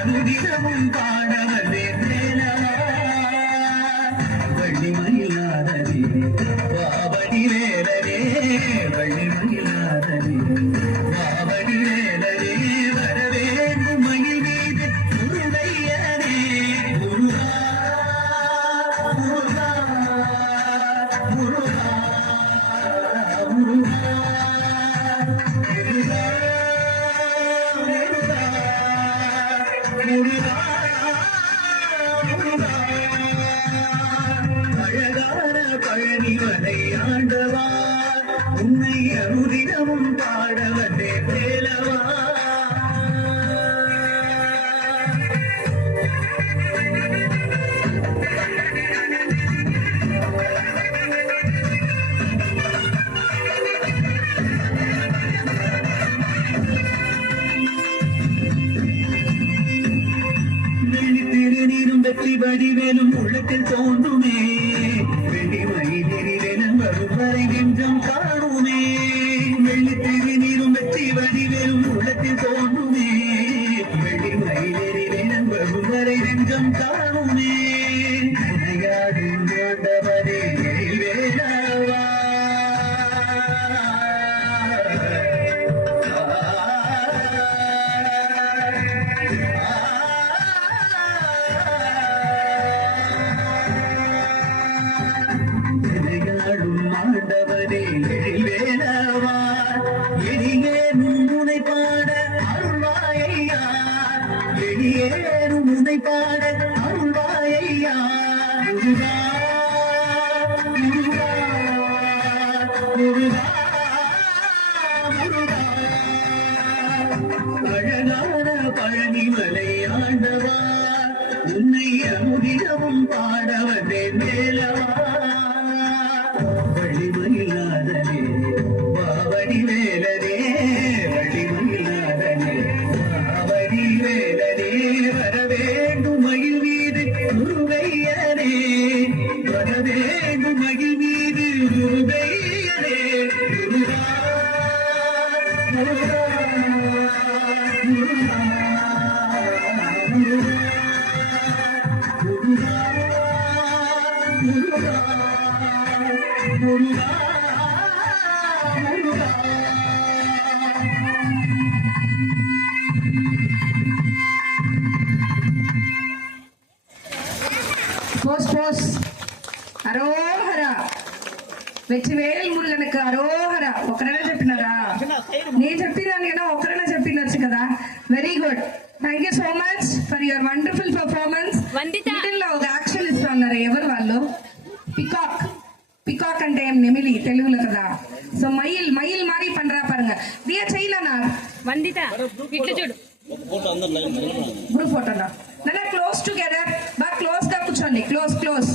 அனுதினமும் பாடவதே வேலவா வள்ளி மயிலாதனே வாவடி வேலனே வள்ளி மயிலாதனே வாவடி வேலனே வரவேண்டும் மயில் மீது முருகையனே முருகா முருகா முருகா முருகா அழகான பழனிவனை ஆண்டவா உன்னை அனுதினமும் பாடவதே வேலவா வெற்றி வடிவேலும் உள்ளத்தில் தோன்றுமே வெள்ளி மயிலிரிவேலும் வரும் வரை நெஞ்சம் காணுமே வெள்ளி திருநீரும் வெற்றி வடிவேலும் உள்ளத்தில் தோன்றுமே வெள்ளி மயிலிரிவேலும் வரும் வரை நெஞ்சம் காணுமே விளையாடும் ஆண்டவரே வேலவா ஆண்டவரே வேலவா எளியேனும் முனை பாட அருள்வாயையா எளியேனும் முனை பாட அருள்வாயையா முருகா முருகா முருகா முருகா அழகான பழனிமலை ஆண்டவா உன்னை அமுதினமும் பாடவதே வேலவா வள்ளிமயிலாதனே வாவடி வேலனே வள்ளிமயிலாதனே வாவடி வேலனே வரவேண்டும் மயில் மீது முருகையனே வரவேண்டும் மயில் மீது முருகையனே முருகா முருகா முருகா முருகா முருகா முருகா முருகா போஸ் అరోహరా వెచ్చివేల్ మురుగనకు అరోహరా ఒకరైనా చెప్పినారా నేను చెప్పినాను కదా ఒకరైనా చెప్పినచ్చు కదా very good thank you so much for your wonderful performance లో ఒక యాక్షన్ ఇస్తున్నారు ఎవరు వాళ్ళు పికాక్ பிகாக் அண்ட் நெமிலி தெலுங்குல కదా సో மயில் மாதிரி பண்றா பாருங்க தியா செய்யலனா வந்திதா இட்ல చూడు గ్రూప్ ఫోటోనా நல்லா க்ளோஸ் டுகெதர் பா க்ளோஸ் గా కూర్చోండి க்ளோஸ்